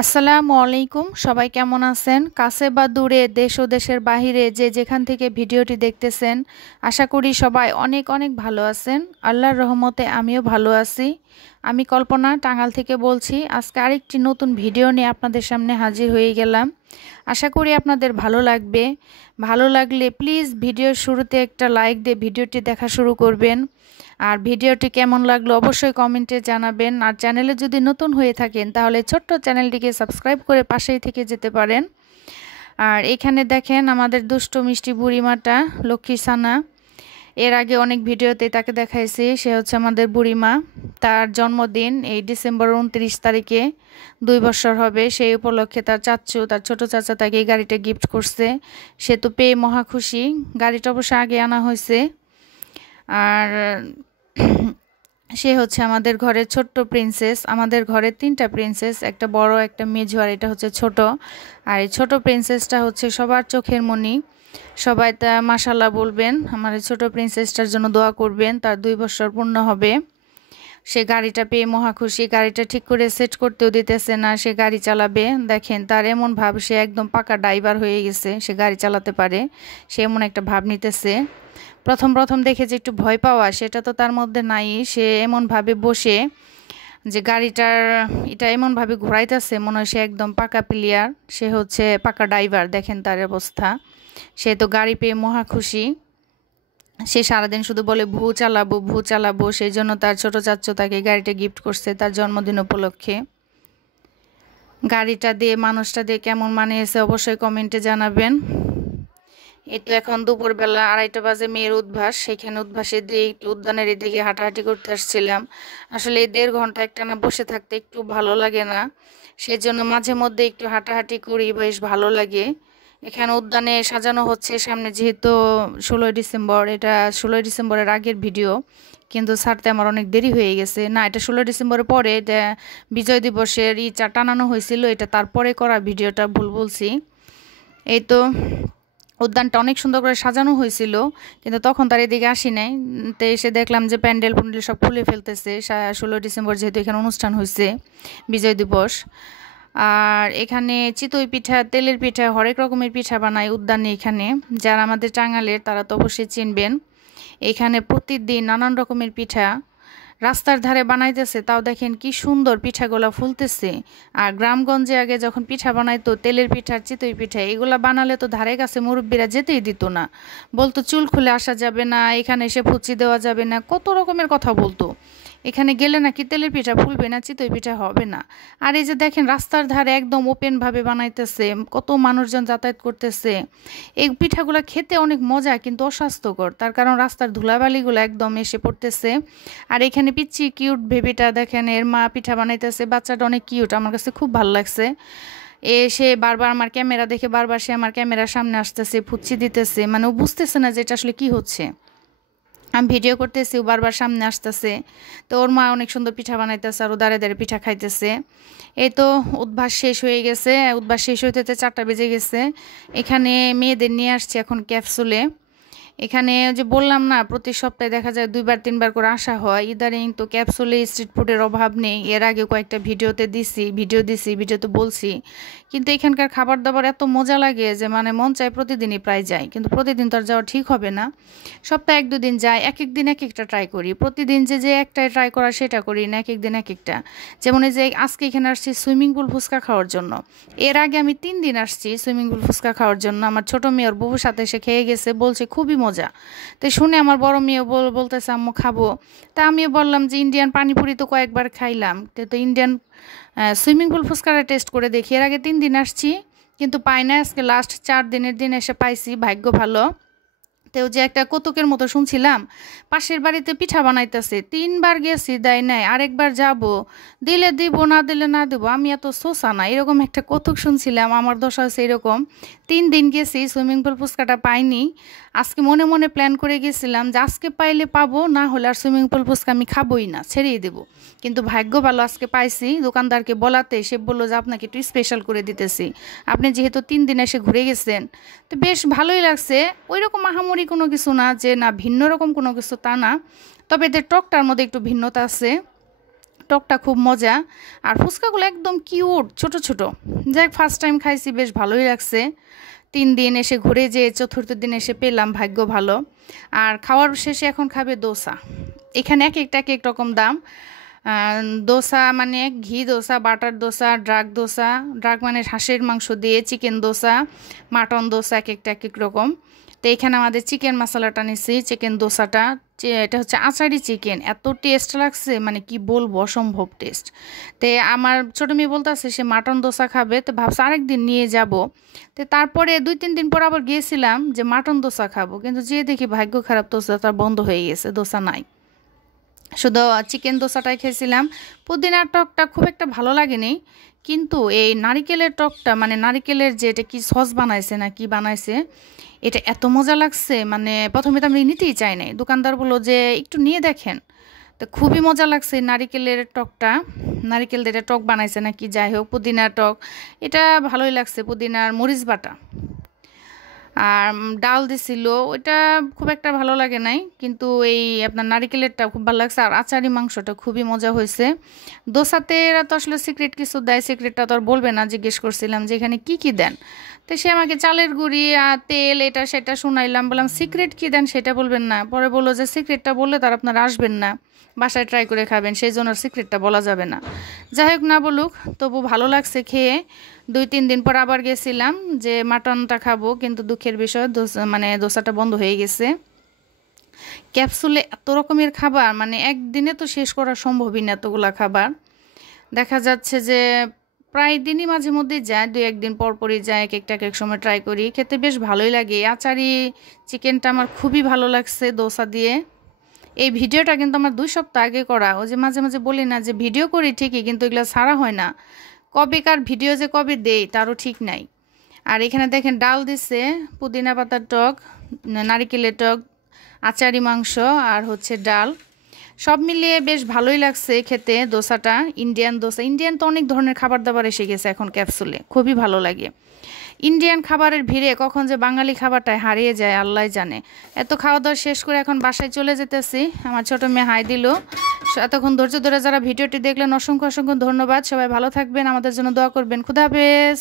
আসসালামু আলাইকুম। সবাই কেমন আছেন? কাছে বা দূরে, দেশ ও দেশের বাহিরে যে যেখান থেকে ভিডিওটি দেখতেছেন, আশা করি সবাই অনেক অনেক ভালো আছেন। আল্লাহর রহমতে আমিও ভালো আছি। আমি কল্পনা টাঙ্গাইল থেকে বলছি। আজকে আরেকটি নতুন ভিডিও নিয়ে আপনাদের সামনে হাজির হয়ে গেলাম। আশা করি আপনাদের ভালো লাগবে। ভালো লাগলে প্লিজ ভিডিওর শুরুতে একটা লাইক দিয়ে ভিডিওটি দেখা শুরু করবেন। আর ভিডিওটি কেমন লাগলো অবশ্যই কমেন্টে জানাবেন। আর চ্যানেলে যদি নতুন হয়ে থাকেন তাহলে ছোট্ট চ্যানেলটিকে সাবস্ক্রাইব করে পাশেই থেকে যেতে পারেন। আর এখানে দেখেন আমাদের দুষ্ট মিষ্টি বুড়িমাটা লক্ষ্মী সানা। এর আগে অনেক ভিডিওতে তাকে দেখাইছি। সে হচ্ছে আমাদের বুড়িমা। তার জন্মদিন এই ডিসেম্বর 29 তারিখে 2 বছর হবে। সেই উপলক্ষে তার চাচ্চু, তার ছোট চাচা তাকে এই গাড়িটা গিফট করছে। সে তো পেয়ে মহা খুশি। গাড়িটা অবশ্য আগে আনা হয়েছে। আর সে হচ্ছে আমাদের ঘরের ছোট্ট প্রিন্সেস। আমাদের ঘরে 3টা প্রিন্সেস, একটা বড়, একটা মেঝো, আর এটা হচ্ছে ছোট। আর এই ছোট প্রিন্সেসটা হচ্ছে সবার চোখের মণি। সবাই তা মাশাল্লাহ বলবেন। আমার এই ছোট প্রিন্সেসটার জন্য দোয়া করবেন। তার 2 বছর পূর্ণ হবে। সে গাড়িটা পেয়ে মহা খুশি। গাড়িটা ঠিক করে সেট করতেও দিতেছে না। সে গাড়ি চালাবে। দেখেন তার এমন ভাব, সে একদম পাকা ড্রাইভার হয়ে গেছে। সে গাড়ি চালাতে পারে। সে এমন একটা ভাব নিতেছে। প্রথম প্রথম দেখে যে একটু ভয় পাওয়া, সেটা তো তার মধ্যে নাই। সে এমনভাবে বসে যে গাড়িটার এটা এমনভাবে ঘোরাইতেছে, মনে হয় সে একদম পাকা প্লেয়ার। সে হচ্ছে পাকা ড্রাইভার। দেখেন তার অবস্থা। সে তো গাড়ি পেয়ে মহা খুশি। সে সারাদিন শুধু বলে ভু চালাবো, ভু চালাবো। সেই জন্য তার ছোট চাচ্চু তাকে গাড়িটা গিফট করছে তার জন্মদিন উপলক্ষে। গাড়িটা দিয়ে, মানুষটা দিয়ে কেমন মানিয়েছে অবশ্যই কমেন্টে জানাবেন। এই তো এখন দুপুরবেলা 2:30 বাজে, মেয়ের উদ্ভাস। সেখানে উদ্ভাসে দিয়ে একটু উদ্যানের এদিকে হাঁটাহাঁটি করতে আসছিলাম। আসলে এই 1.5 ঘন্টা একটানা বসে থাকতে একটু ভালো লাগে না। সেই জন্য মাঝে মধ্যে একটু হাঁটাহাঁটি করি, বেশ ভালো লাগে। এখানে উদ্যানে সাজানো হচ্ছে সামনে, যেহেতু 16ই ডিসেম্বর। এটা 16ই ডিসেম্বরের আগের ভিডিও, কিন্তু ছাড়তে আমার অনেক দেরি হয়ে গেছে। না, এটা 16 ডিসেম্বরের পরে। এটা বিজয় দিবসের ইটা টানানো হয়েছিল, এটা তারপরে করা ভিডিওটা, ভুল বলছি। এই তো উদ্যানটা অনেক সুন্দর করে সাজানো হয়েছিল, কিন্তু তখন তার এদিকে আসি নাই। তো এসে দেখলাম যে প্যান্ডেল প্যান্ডেল সব খুলে ফেলতেছে। 16 ডিসেম্বর যেহেতু এখানে অনুষ্ঠান হয়েছে, বিজয় দিবস। আর এখানে চিতই পিঠা, তেলের পিঠা, হরেক রকমের পিঠা বানায় উদ্যানে। এখানে যারা আমাদের টাঙ্গাইলের তারা তো অবশ্যই চিনবেন। এখানে প্রতিদিন নানান রকমের পিঠা রাস্তার ধারে বানাইতেছে। তাও দেখেন কি সুন্দর পিঠাগুলা ফুলতেছে। আর গ্রামগঞ্জে আগে যখন পিঠা বানাইতো, তেলের পিঠা, চিতই পিঠা, এগুলা বানালে তো ধারে কাছে মুরব্বীরা যেতেই দিত না। বলতো চুল খুলে আসা যাবে না, এখানে এসে ফুচি দেওয়া যাবে না, কত রকমের কথা বলতো। এখানে গেলে নাকি তেলের পিঠা ফুলবে না, চিতই পিঠা হবে না। আর এই যে দেখেন রাস্তার ধারে একদম ওপেনভাবে বানাইতেছে, কত মানুষজন যাতায়াত করতেছে। এই পিঠাগুলো খেতে অনেক মজা, কিন্তু অস্বাস্থ্যকর। তার কারণ রাস্তার ধুলাবালিগুলো একদম এসে পড়তেছে। আর এখানে পিচ্ছি কিউট বেবিটা দেখেন, এর মা পিঠা বানাইতেছে। বাচ্চাটা অনেক কিউট, আমার কাছে খুব ভালো লাগছে। সে বারবার আমার ক্যামেরা দেখে, বারবার সে আমার ক্যামেরার সামনে আসতেছে, ফুচ্ছি দিতেছে। মানে ও বুঝতেছে না যে এটা আসলে কি হচ্ছে। আমি ভিডিও করতেছি, ও বারবার সামনে আসতেছে। তো ওর মা অনেক সুন্দর পিঠা বানাইতেছে, আর ও দাঁড়ে দাঁড়িয়ে পিঠা খাইতেছে। এই তো উদ্ভাস শেষ হয়ে গেছে। উদ্ভাস শেষ হইতে 4টা বেজে গেছে। এখানে মেয়েদের নিয়ে আসছে এখন ক্যাপসুলে। এখানে যে বললাম না, প্রতি সপ্তাহে দেখা যায় 2বার 3বার করে আসা হয়। ইদারিং তো ক্যাপসুলে স্ট্রিট ফুডের অভাব নেই। এর আগে কয়েকটা ভিডিওতে বলছি। কিন্তু এখানকার খাবার দাবার এত মজা লাগে যে মানে মন চায় প্রতিদিনই প্রায় যাই, কিন্তু প্রতিদিন তো আর যাওয়া ঠিক হবে না। সপ্তাহে 1-2 দিন যাই, এক এক দিন এক একটা ট্রাই করি। প্রতিদিন যে একটাই ট্রাই করা সেটা করি না, এক এক দিন এক একটা। যেমন এই যে আজকে এখানে আসছি সুইমিং পুল ফুচকা খাওয়ার জন্য। এর আগে আমি 3 দিন আসছি সুইমিং পুল ফুচকা খাওয়ার জন্য। আমার ছোট মেয়ে ওর বুবুর সাথে এসে খেয়ে গেছে, বলছে খুবই মজা। তো শুনে আমার বড় মেয়ে বলতেছে আম্মু খাবো। তা আমিও বললাম যে ইন্ডিয়ান পানিপুরি তো কয়েকবার খাইলাম, তো ইন্ডিয়ান সুইমিং পুল ফুচকাটা টেস্ট করে দেখি। এর আগে 3 দিন আসছি কিন্তু পাই না। আজকে লাস্ট 4 দিনের দিন এসে পাইছি, ভাগ্য ভালো। তো যে একটা কৌতুকের মতো শুনছিলাম পাশের বাড়িতে পিঠা বানাইতেছে। 3বার গেছি, দেয় নাই। আরেকবার যাব, দিলে দিব, না দিলে না দিব। আমি এত সোসা না, এরকম একটা কৌতুক শুনছিলাম। আমার দশা হচ্ছে এরকম। 3 দিন গেছি, সুইমিং পুল ফুচকাটা পাইনি। আজকে মনে মনে প্ল্যান করে গেছিলাম যে আজকে পাইলে পাবো, না হলে আর সুইমিং পুল ফুচকা আমি খাবোই না, ছেড়েই দেবো। কিন্তু ভাগ্য ভালো, আজকে পাইছি। দোকানদারকে বলাতে সে বললো যে আপনাকে একটু স্পেশাল করে দিতেছি, আপনি যেহেতু 3 দিন এসে ঘুরে গেছেন। তো বেশ ভালোই লাগছে। ওই রকম আহামরি কোনো কিছু না, যে না ভিন্ন রকম কোনো কিছু তা না। তবে এদের টকটার মধ্যে একটু ভিন্নতা আছে। টকটা খুব মজা। আর ফুচকাগুলো একদম কিউট, ছোট ছোট। যাই হোক, ফার্স্ট টাইম খাইছি, বেশ ভালোই লাগছে। 3 দিন এসে ঘুরে যেয়ে 4র্থ দিন এসে পেলাম, ভাগ্য ভালো। আর খাওয়ার শেষে এখন খাবে দোসা। এখানে এক একটা এক এক রকম দাম। দোসা মানে ঘি dosa, butter dosa, drug dosa, drug মানে হাঁসের মাংস দিয়ে, চিকেন দোসা, মাটন দোসা, এক একটা এক এক রকম। তো এখানে আমাদের চিকেন মশলাটা নিছি, চিকেন দোসাটা। এটা হচ্ছে আচারি চিকেন, এত টেস্ট লাগছে মানে কি বলবো, অসম্ভব টেস্ট। তো আমার ছোটো মেয়ে বলতেছে সে মাটন দোসা খাবে, তো ভাবছি আরেকদিন নিয়ে যাব। তো তারপরে 2-3 দিন পর আবার গিয়েছিলাম যে মাটন দোসা খাবো, কিন্তু যে দেখি ভাগ্য খারাপ, দোসাটা বন্ধ হয়ে গেছে, দোসা নাই। শুধু চিকেন দোসাটাই খেয়েছিলাম। পুদিনার টকটা খুব একটা ভালো লাগেনি, কিন্তু এই নারিকেলের টকটা মানে নারিকেলের যে এটা কি সস বানাইছে না কি বানাইছে, এটা এত মজা লাগছে। মানে প্রথমে তো আমি নিতেই চাই নাই, দোকানদার বললো যে একটু নিয়ে দেখেন। তো খুবই মজা লাগছে নারিকেলের টকটা। নারিকেল দিয়ে এটা টক বানাইছে না কি, যাই হোক পুদিনার টক, এটা ভালোই লাগছে। পুদিনার মরিচ বাটা আর ডাল দিছিল, ওইটা খুব একটা ভালো লাগে নাই, কিন্তু এই আপনার নারিকেলেরটা খুব ভালো লাগছে। আর আচারি মাংসটা খুবই মজা হয়েছে। দোসাতে এরা তো আসলে সিক্রেট কিছু দেয়, সিক্রেটটা তো আর বলবে না। জিজ্ঞেস করছিলাম যে এখানে কী কী দেন, তো সে আমাকে চালের গুঁড়ি আর তেল এটা সেটা শুনাইলাম। বললাম সিক্রেট কী দেন সেটা বলবেন না। পরে বললো যে সিক্রেটটা বললে তার আপনারা আসবেন না, বাসায় ট্রাই করে খাবেন, সেই জন্য সিক্রেটটা বলা যাবে না। যাই হোক, না বলুক, তবু ভালো লাগছে খেয়ে। 2-3 দিন পর আবার গেছিলাম যে মাটনটা খাবো, কিন্তু দুঃখের বিষয় মানে দোসাটা বন্ধ হয়ে গেছে। ক্যাপসুলে এত রকমের খাবার, মানে একদিনে তো শেষ করা সম্ভবই না এতগুলা খাবার। দেখা যাচ্ছে যে প্রায় দিনই মাঝে মধ্যেই যায়, 2-1 দিন পর পরই যায়, এক একটা এক সময় ট্রাই করি। খেতে বেশ ভালোই লাগে। আচারি চিকেনটা আমার খুবই ভালো লাগছে দোসা দিয়ে। এই ভিডিওটা কিন্তু আমার 2 সপ্তাহ আগে করা। ওই যে মাঝে মাঝে বলি না যে ভিডিও করি ঠিকই, কিন্তু এগুলো ছাড়া হয় না। কবেকার ভিডিও যে কবে দেই তারও ঠিক নাই। আর এখানে দেখেন ডাল দিছে, পুদিনা পাতার টক, নারিকেলের টক, আচারি মাংস আর হচ্ছে ডাল, সব মিলিয়ে বেশ ভালোই লাগছে খেতে দোসাটা। ইন্ডিয়ান দোসা, ইন্ডিয়ান তো অনেক ধরনের খাবার দাবার এসে গেছে এখন ক্যাপসুলে, খুবই ভালো লাগে। ইন্ডিয়ান খাবারের ভিড়ে কখন যে বাঙালি খাবারটায় হারিয়ে যায় আল্লাহ জানে। এত খাওয়া দাওয়া শেষ করে এখন বাসায় চলে যেতেছি। আমার ছোটো মেয়ে হাই দিল। এতক্ষণ ধৈর্য ধরে যারা ভিডিওটি দেখলেন অসংখ্য অসংখ্য ধন্যবাদ। সবাই ভালো থাকবেন, আমাদের জন্য দোয়া করবেন। খুদা হাফেজ।